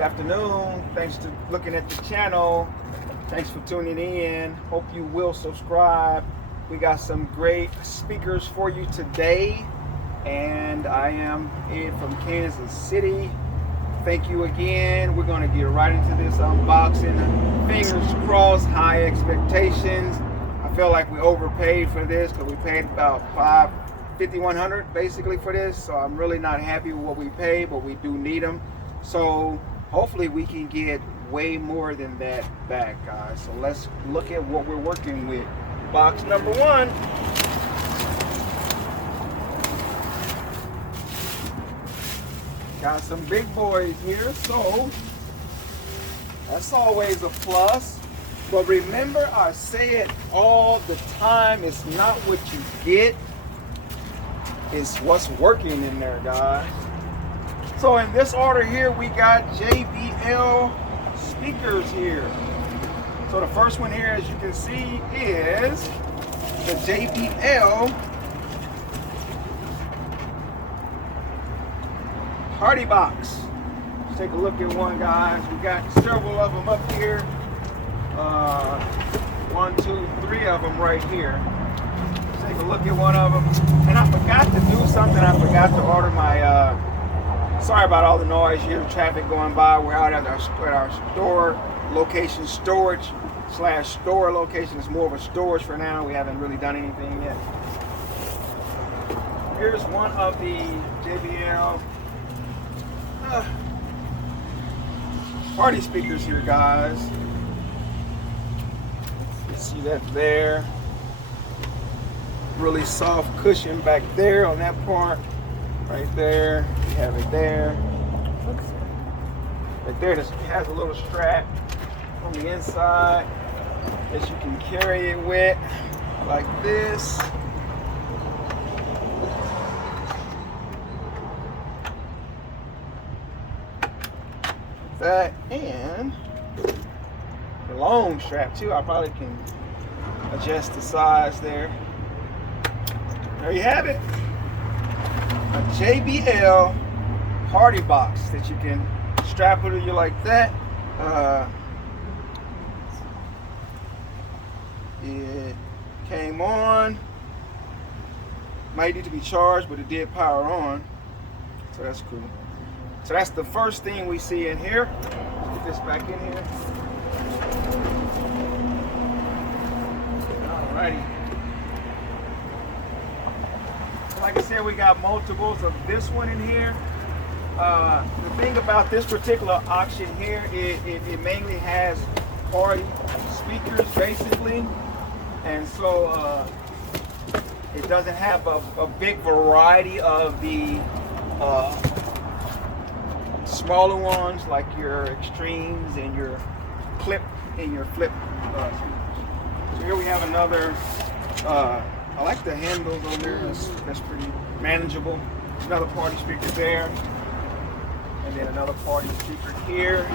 afternoon. Thanks for looking at the channel. Thanks for tuning in. Hope you will subscribe. We got some great speakers for you today. And I am Ed from Kansas City. Thank you again. We're going to get right into this unboxing. Fingers crossed, high expectations. I feel like we overpaid for this because we paid about $5,100 basically for this. So I'm really not happy with what we paid, but we do need them. So hopefully we can get way more than that back, guys. So let's look at what we're working with. Box number one. Got some big boys here, so that's always a plus. But remember, I say it all the time, it's not what you get, it's what's working in there, guys. So in this order here, we got JBL speakers here. So the first one here, as you can see, is the JBL Party Box. Let's take a look at one, guys. We got several of them up here. 1, 2, 3 of them right here. Let's take a look at one of them. And I forgot to do something. I forgot to order my, sorry about all the noise here, traffic going by. We're out at our store location, storage/store location. It's more of a storage for now. We haven't really done anything yet. Here's one of the JBL party speakers here, guys. Let's see that there. Really soft cushion back there on that part. Right there. We have it there. Right there, this has a little strap on the inside that you can carry it with, like this. That, and the long strap too. I probably can adjust the size there. There you have it. A JBL party box that you can strap it to you like that. It came on. Might need to be charged, but it did power on. So that's cool. So that's the first thing we see in here. Let's get this back in here. Alrighty. Like I said, we got multiples of this one in here. The thing about this particular auction here, it mainly has party speakers basically. And so it doesn't have a big variety of the smaller ones like your extremes and your flip speakers. So here we have another, I like the handles on there, that's pretty manageable. Another party speaker there. And then another party speaker here.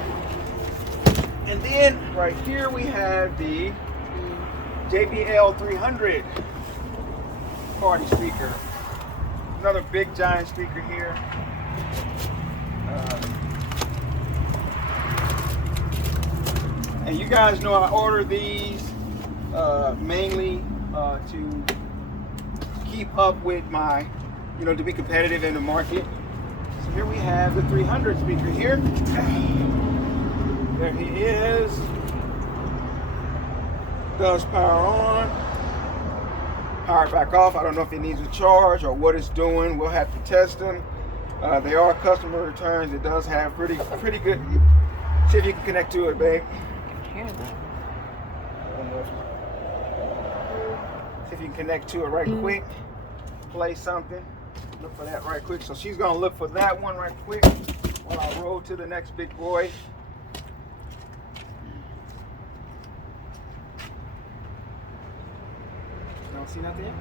And then right here we have the JBL 300 party speaker. Another big giant speaker here. And you guys know I order these mainly to keep up with my, to be competitive in the market. So here we have the 300 speaker here. There he is. Does power on. Power back off. I don't know if it needs a charge or what it's doing. We'll have to test them. They are customer returns. It does have pretty good. See if you can connect to it, babe. Hear that. See if you can connect to it right quick. Play something. Look for that right quick. So she's gonna look for that one right quick while I roll to the next big boy. You don't see nothing yet?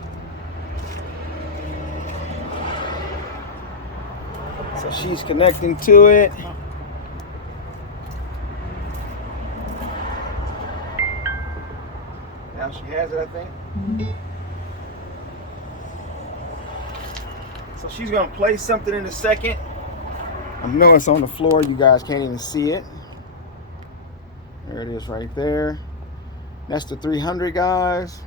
So she's connecting to it. Now she has it, I think. So she's gonna play something in a second. I know it's on the floor. You guys can't even see it. There it is right there. That's the 300, guys.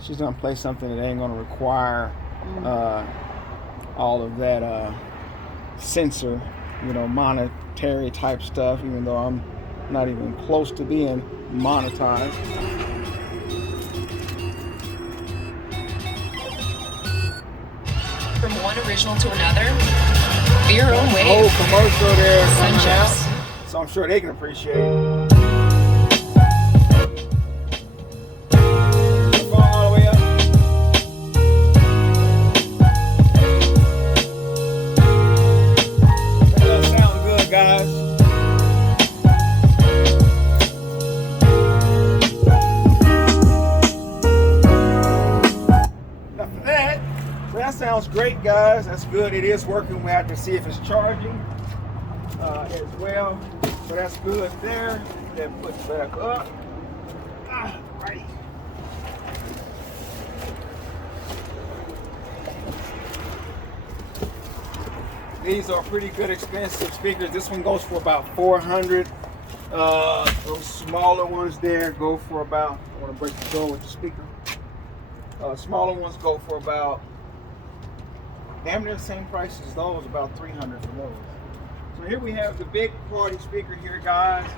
She's gonna play something that ain't gonna require all of that sensor, you know, monetary type stuff, even though I'm not even close to being monetized. From one original to another, your own way. Whole commercial there coming out, so I'm sure they can appreciate it. All the way up. That does sound good, guys. Enough of that. So that sounds great, guys. That's good. It is working. We have to see if it's charging as well. So that's good there. Then put it back up. Right. These are pretty good expensive speakers. This one goes for about $400. Those smaller ones there go for about, I want to break the door with the speaker. Smaller ones go for about damn near the same price as those, about $300 for those. So here we have the big party speaker here, guys.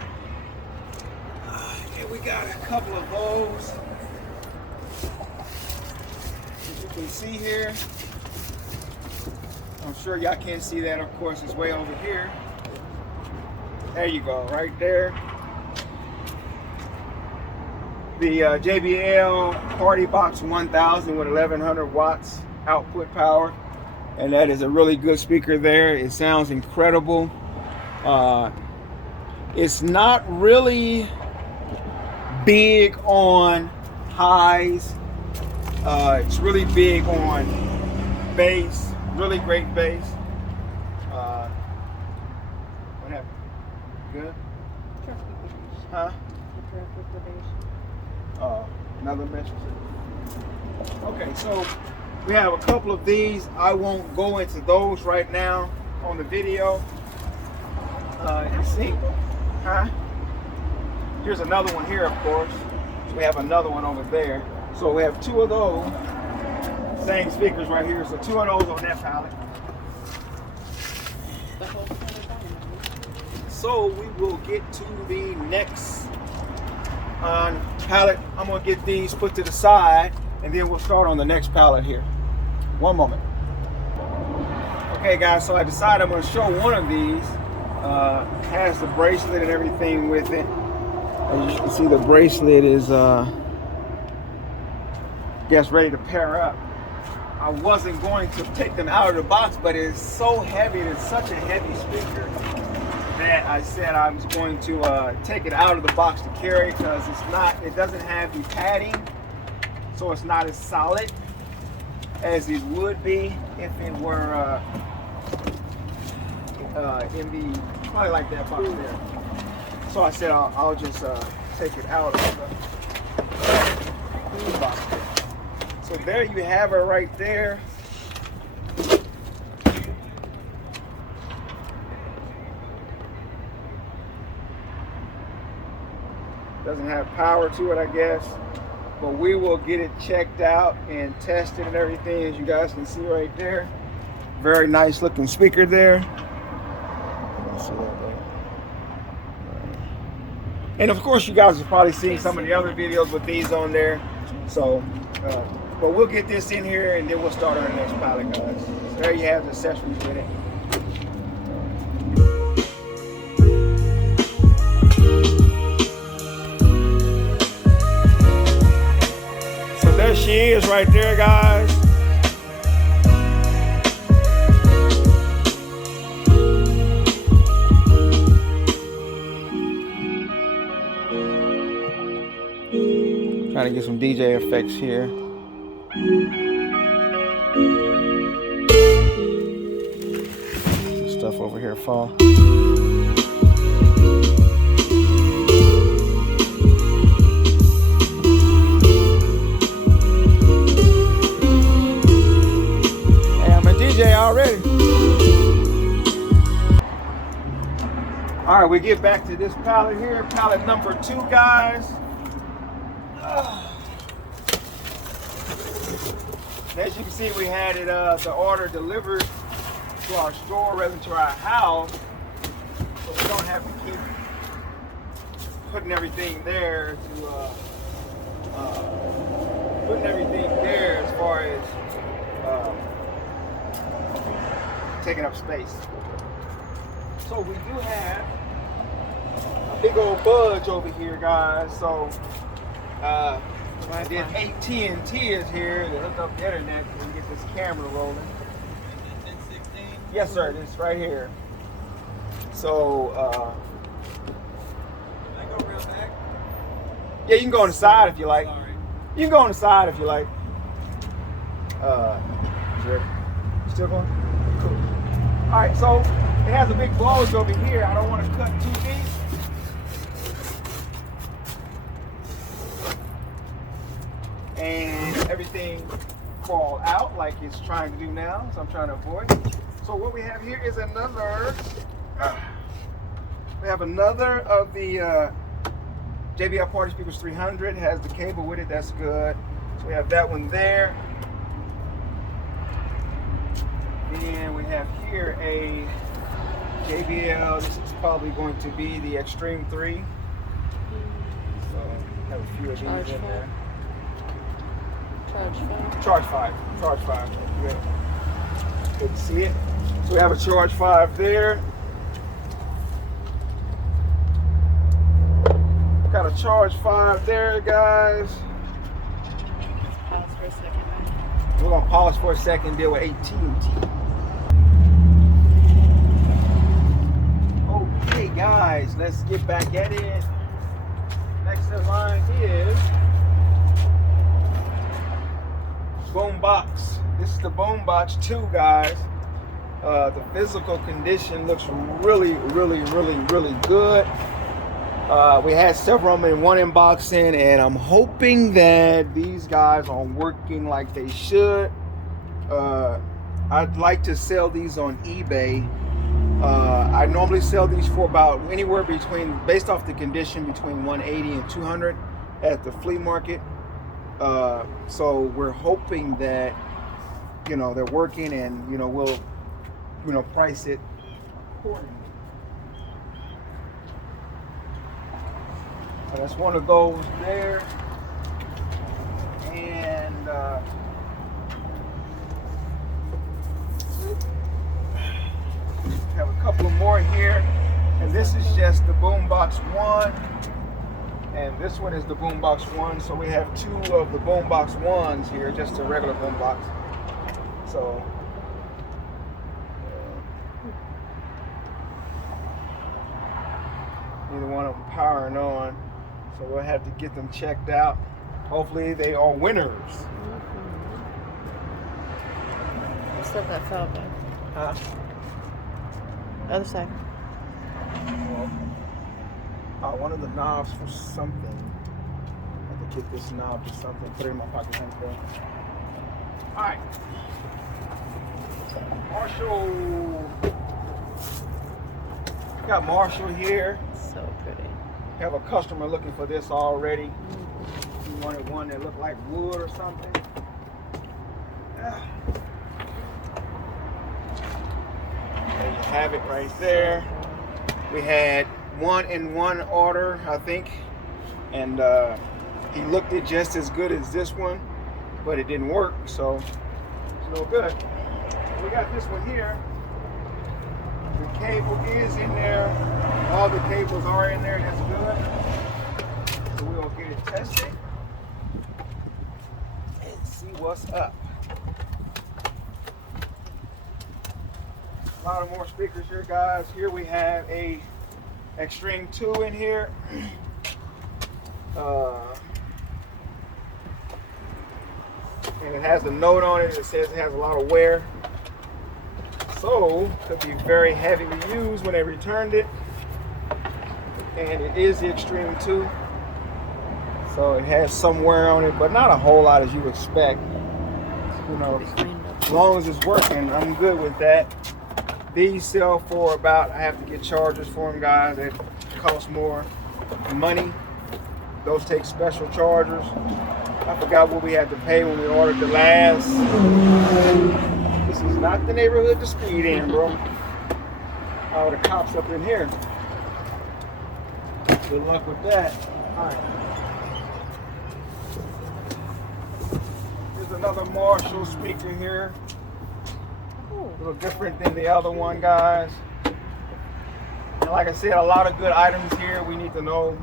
And we got a couple of those. As you can see here, I'm sure y'all can't see that, of course, it's way over here. There you go, right there. The JBL Party Box 1000 with 1100 watts output power. And that is a really good speaker there. It sounds incredible. It's not really big on highs. It's really big on bass. Really great bass. What happened? Good? Huh? Another message. Okay, so we have a couple of these. I won't go into those right now on the video. You see, huh? Here's another one here, of course. So we have another one over there. So we have two of those. Same speakers right here. So two of those on that pallet. So we will get to the next pallet. I'm gonna get these put to the side and then we'll start on the next pallet here. One moment. Okay guys, so I decided I'm gonna show one of these. Has the bracelet and everything with it. As you can see, the bracelet is gets ready to pair up. I wasn't going to take them out of the box, but it's so heavy, it's such a heavy speaker that I said I was going to take it out of the box to carry because it doesn't have the padding, so it's not as solid as it would be if it were in the, probably like that box there. So I said I'll just take it out of the box. So there you have it right there. Doesn't have power to it, I guess, but we will get it checked out and tested and everything, as you guys can see right there. Very nice looking speaker there. And of course you guys have probably seen some of the other videos with these on there. So but we'll get this in here and then we'll start on the next pallet, guys. So there you have the accessories with it. So there she is right there, guys. Trying to get some DJ effects here. Stuff over here fall. Hey, I'm a DJ already. we get back to this pallet here, pallet number 2, guys. As you can see, we had it the order delivered to our store rather than to our house, so we don't have to keep putting everything there as far as taking up space. So we do have a big old budge over here, guys. So then AT&T is here to hook up the internet so we can get this camera rolling. 1016? Yes, sir. This right here. So can I go real back? yeah, you can go on the side if you like. Sorry. You can go on the side if you like. Sure. Still going? Cool. All right, so it has a big bulge over here. I don't want to cut too deep. And everything fall out like it's trying to do now, so I'm trying to avoid. So what we have here is another. We have another of the JBL Party Speakers 300. Has the cable with it. That's good. So we have that one there. And we have here a JBL. This is probably going to be the Extreme 3. So have a few of these in there. Charge 5. Good. Good to see it. So we have a Charge 5 there. Got a Charge 5 there, guys. Pause for a second. We're gonna pause for a second. Deal with AT&T. Okay, guys, let's get back at it. Next in line is Boombox. This is the Boombox 2, guys. The physical condition looks really good. We had several of them in one unboxing, and I'm hoping that these guys are working like they should. I'd like to sell these on eBay. I normally sell these for about anywhere between, based off the condition, between 180 and 200 at the flea market. So we're hoping that, they're working, and, we'll, price it accordingly. So that's one of those there. And have a couple more here. And this is just the Boombox 1. And this one is the Boombox 1. So we have 2 of the Boombox 1s here, just a regular Boombox. So neither one of them powering on. So we'll have to get them checked out. Hopefully they are winners. Still got fell back. Huh? Other side. Well, one of the knobs for something. I have to get this knob to something. Put it in my pocket. Alright. Marshall. Got Marshall here. So pretty. Have a customer looking for this already. He wanted one that looked like wood or something. There you have it right there. We had 1 in 1 order, I think, and he looked it just as good as this one, but it didn't work, so it's no good. We got this one here. The cable is in there. All the cables are in there. That's good. So we'll get it tested and see what's up. A lot of more speakers here, guys. Here we have a Extreme 2 in here. And it has a note on it that says it has a lot of wear. So, could be very heavily used when they returned it. And it is the Extreme 2. So it has some wear on it, but not a whole lot as you expect. As long as it's working, I'm good with that. These sell for about, I have to get charges for them, guys. That cost more money. Those take special charges. I forgot what we had to pay when we ordered the last. This is not the neighborhood to speed in, bro. Oh, the cops up in here. Good luck with that. All right. Here's another Marshall speaker here. A little different than the other one, guys. And like I said, a lot of good items here. We need to know.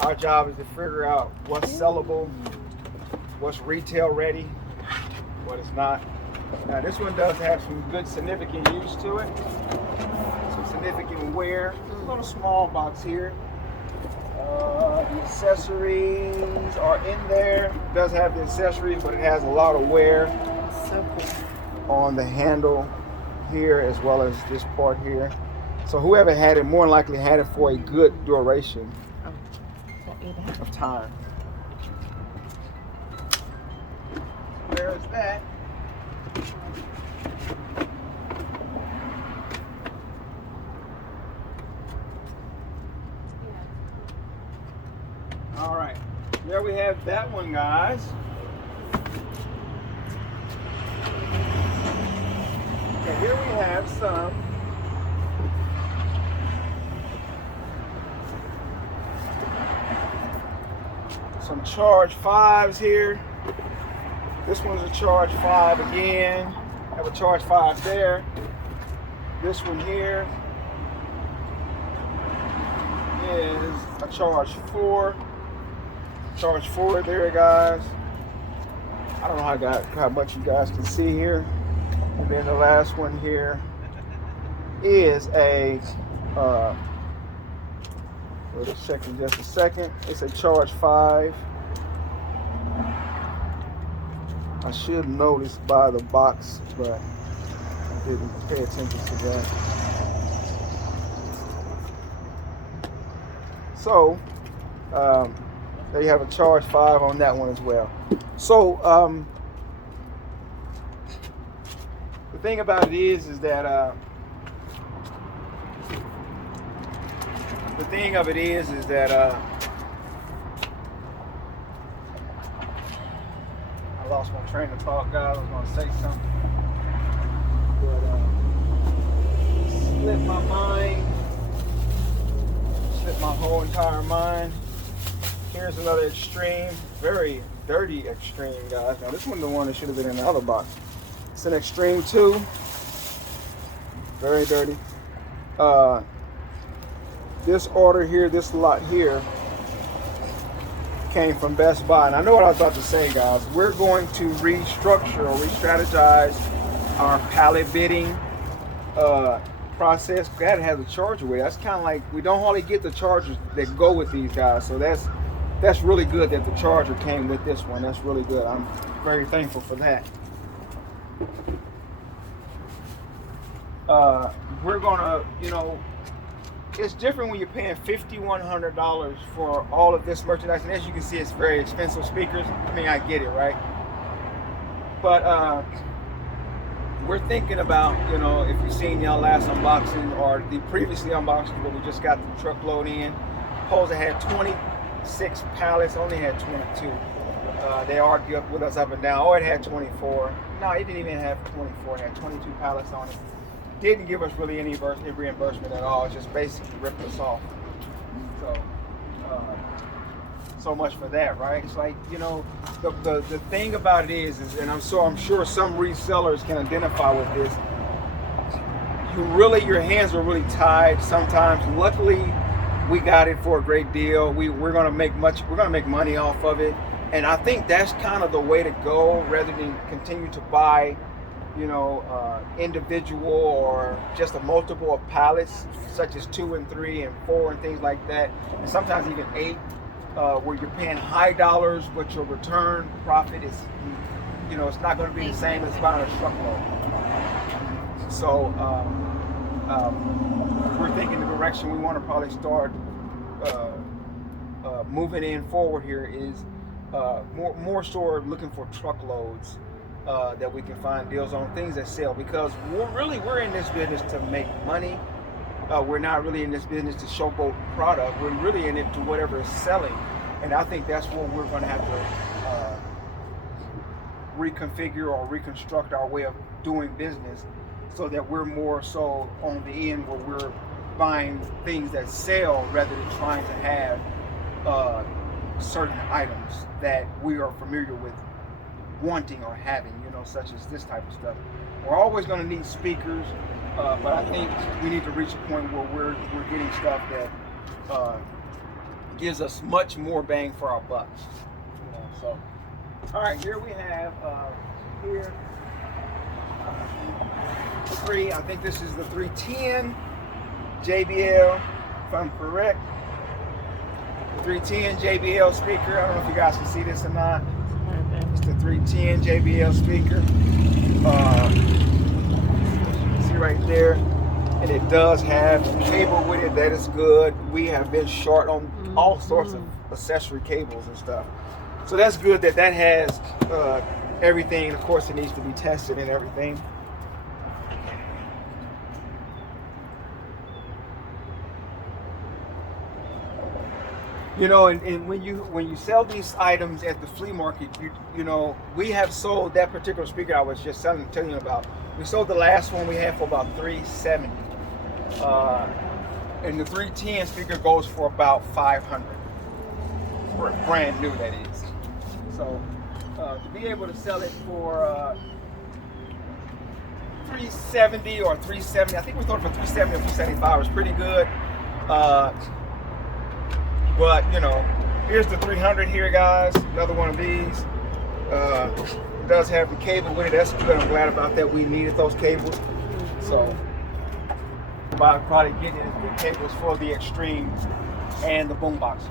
Our job is to figure out what's sellable, what's retail ready, what is not. Now this one does have some good significant use to it. Some significant wear. There's a little small box here. The accessories are in there. It does have the accessories, but it has a lot of wear. So cool. On the handle here as well as this part here. So whoever had it more than likely had it for a good duration of time. There's that. All right, there we have that one, guys. Okay, here we have some charge 5s here. This one's a charge 5 again. Have a charge 5 there. This one here is a charge 4. Charge 4 there, guys. I don't know how much you guys can see here. And then the last one here is a we'll check in just a second. It's a charge 5. I should notice by the box, but I didn't pay attention to that. So there you have a charge 5 on that one as well. So the thing about it is that I lost my train of thought, guys. I was gonna say something, but slipped my mind, slipped my whole entire mind. Here's another extreme, very dirty extreme, guys. Now this one's the one that should have been in the other box. It's an extreme 2, very dirty. This order here, this lot here, came from Bestbuy. And I know what I was about to say, guys. We're going to restructure or re-strategize our pallet bidding process. That has a charger with it. That's kind of like, we don't hardly get the chargers that go with these guys. So that's really good that the charger came with this one. That's really good. I'm very thankful for that. We're gonna, it's different when you're paying $5,100 for all of this merchandise, and as you can see, it's very expensive speakers. I mean, I get it, right? But we're thinking about, if you've seen y'all last unboxing or the previously unboxing where we just got the truckload in, Posa had 26 pallets, only had 22. They argued with us up and down. Oh, it had 24. No, it didn't even have 24. It had 22 pallets on it. Didn't give us really any reimbursement at all. It just basically ripped us off. So much for that, right? It's like, the thing about it is, and I'm sure some resellers can identify with this. Your hands are really tied sometimes. Luckily, we got it for a great deal. We're gonna make money off of it, and I think that's kind of the way to go, rather than continue to buy individual or just a multiple of pallets, such as 2 and 3 and 4 and things like that, and sometimes even 8, where you're paying high dollars, but your return profit is, it's not going to be the same as buying a truckload. So we're thinking the direction we want to probably start moving in forward here is more so looking for truckloads. that we can find deals on, things that sell, because we're in this business to make money. We're not really in this business to showboat product. We're really in it to whatever is selling. And I think that's what we're going to have to reconfigure or reconstruct our way of doing business, so that we're more so on the end where we're buying things that sell rather than trying to have certain items that we are familiar with wanting or having, such as this type of stuff. We're always going to need speakers, but I think we need to reach a point where we're getting stuff that gives us much more bang for our buck. So, all right, here we have here the three. I think this is the 310 JBL, if I'm correct. 310 JBL speaker. I don't know if you guys can see this or not. It's the 310 JBL speaker. See right there, and it does have cable with it. That is good. We have been short on all sorts of accessory cables and stuff, so that's good that has everything. Of course, it needs to be tested and everything. And when you sell these items at the flea market, we have sold that particular speaker I was just telling you about. We sold the last one we had for about $370, and the 310 speaker goes for about $500, brand new, that is. So to be able to sell it for $370 or $370, I think we thought for $370 or $375 was pretty good. But here's the 300 here, guys. Another one of these. It does have the cable with it. That's good. I'm glad about that. We needed those cables. So probably getting the cables for the Extreme and the boom boxes.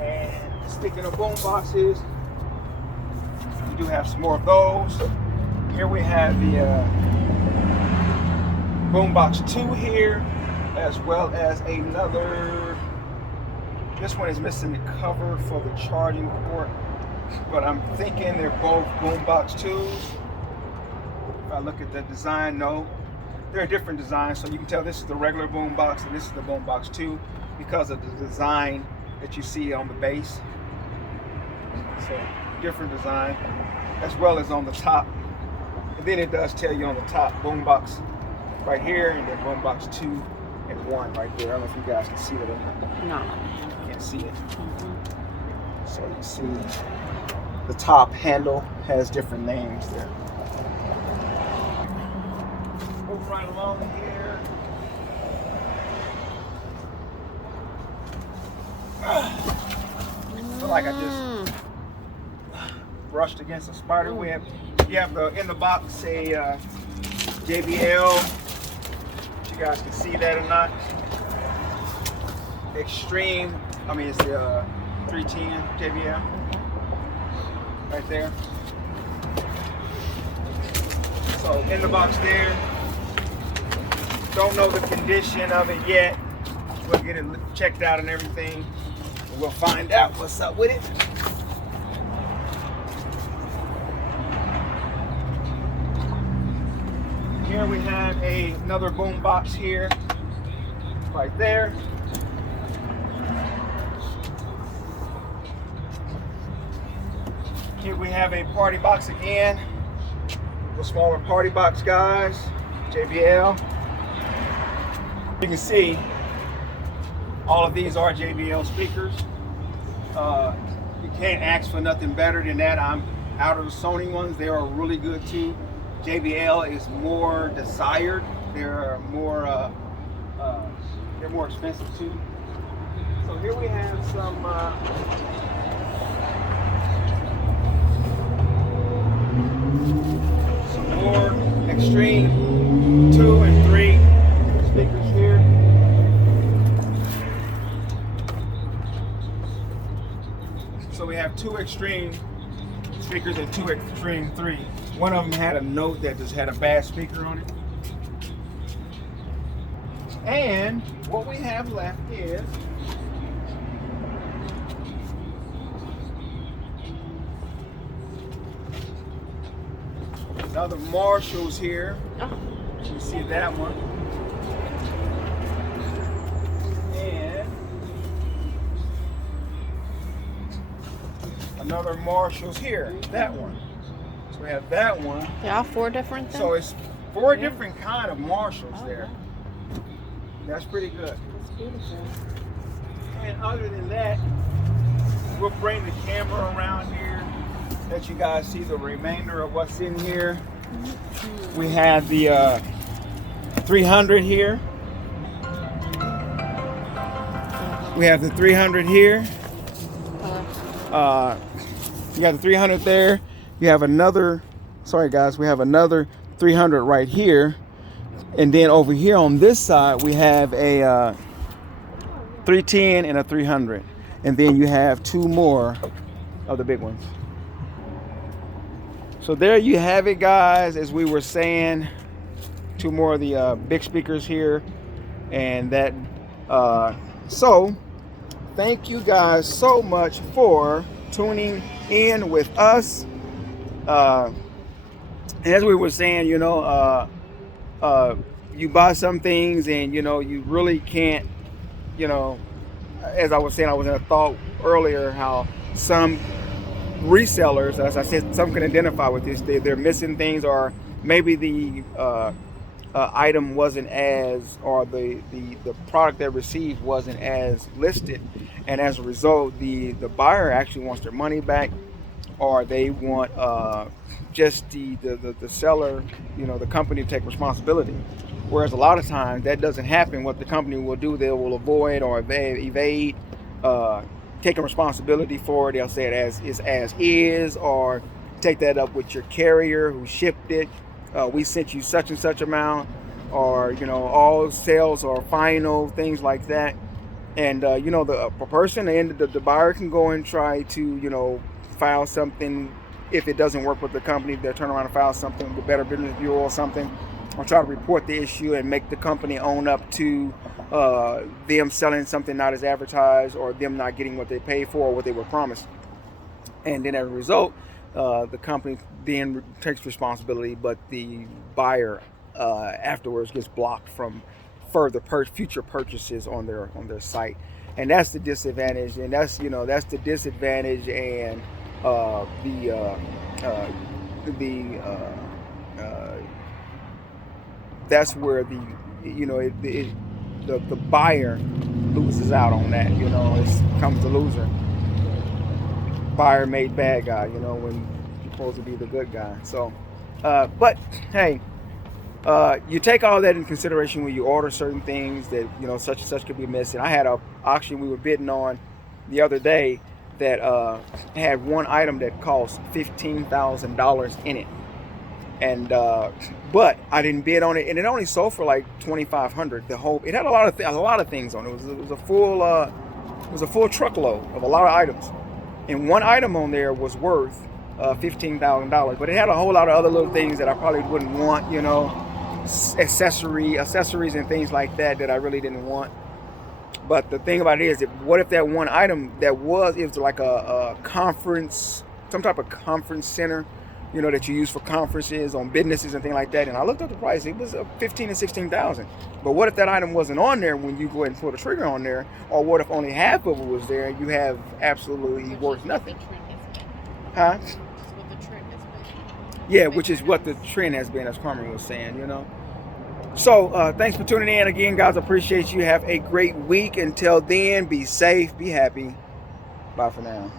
And speaking of boom boxes, we do have some more of those. Here we have the Boombox2 here, as well as another. This one is missing the cover for the charging port, but I'm thinking they're both Boombox2s. If I look at the design, no, they're different designs. So you can tell this is the regular Boombox and this is the Boombox2 because of the design that you see on the base. So different design, as well as on the top. And then it does tell you on the top Boombox right here, and then Boombox2 and 1 right there. I don't know if you guys can see it or not. No. Can't see it. So you see the top handle has different names there. Move right along here. I feel like I just brushed against a spider web. You have in the box a JBL. If you guys can see that or not. Extreme. It's the 310 JBL right there. So in the box there. Don't know the condition of it yet. We'll get it checked out and everything. And we'll find out what's up with it. Here we have another boom box here, right there. Here we have a party box again, the smaller party box, guys, JBL. You can see all of these are JBL speakers. You can't ask for nothing better than that. I'm out of the Sony ones. They are really good too. JBL is more desired. They're more expensive too. So here we have some more Extreme 2 and 3 speakers here. So we have 2 Extreme speakers and 2 Extreme 3. One of them had a note that just had a bad speaker on it. And what we have left is Another Marshall's here. Oh. You see that one. And another Marshall's here. That one. So we have that one. Yeah, 4 different things. So it's 4 different kind of Marshalls there. Wow. That's pretty good. That's beautiful. And other than that, we'll bring the camera around here, let you guys see the remainder of what's in here. We have the 300 here. We have the 300 here. You got the 300 there. You have another, sorry guys, we have another 300 right here. And then over here on this side, we have a 310 and a 300. And then you have 2 more of the big ones. So there you have it, guys. As we were saying, 2 more of the big speakers here. And that, so thank you guys so much for tuning in with us. As we were saying, you know, you buy some things and, you know, you really can't, you know, as I was saying, I was in a thought earlier how some resellers, as I said, some can identify with this. They're missing things, or maybe the item wasn't as, or the product they received wasn't as listed, and as a result, the buyer actually wants their money back, or they want just the seller, you know, the company to take responsibility. Whereas a lot of times that doesn't happen. What the company will do, they will avoid or evade taking responsibility for it. They'll say it as is, or take that up with your carrier who shipped it. We sent you such and such amount, or, you know, all sales are final, things like that. And you know, the person, the buyer can go and try to, you know, file something. If it doesn't work with the company, they'll turn around and file something with Better Business Bureau or something, or try to report the issue and make the company own up to them selling something not as advertised, or them not getting what they paid for or what they were promised. And then as a result, the company then takes responsibility, but the buyer afterwards gets blocked from further future purchases on their site. And that's the disadvantage, and that's, you know, that's the disadvantage, and that's where the, you know, the buyer loses out on that. You know, it comes the loser. Buyer made bad guy, you know, when you're supposed to be the good guy. So, but hey, you take all that in consideration when you order certain things that, you know, such and such could be missing. I had a auction we were bidding on the other day that had one item that cost $15,000 in it, and but I didn't bid on it, and it only sold for like $2,500. It had a lot of things on it. It was a full truckload of a lot of items, and one item on there was worth $15,000, but it had a whole lot of other little things that I probably wouldn't want, you know, accessories and things like that I really didn't want. But the thing about it is, what if that one item it was like a conference, some type of conference center, you know, that you use for conferences on businesses and things like that. And I looked up the price; it was $15,000 and $16,000. But what if that item wasn't on there when you go ahead and pull the trigger on there? Or what if only half of it was there and you have absolutely worth nothing? Huh? Yeah, which is what the trend has been, as Carmen was saying, you know. So thanks for tuning in again, guys. I appreciate you. Have a great week. Until then, be safe, be happy. Bye for now.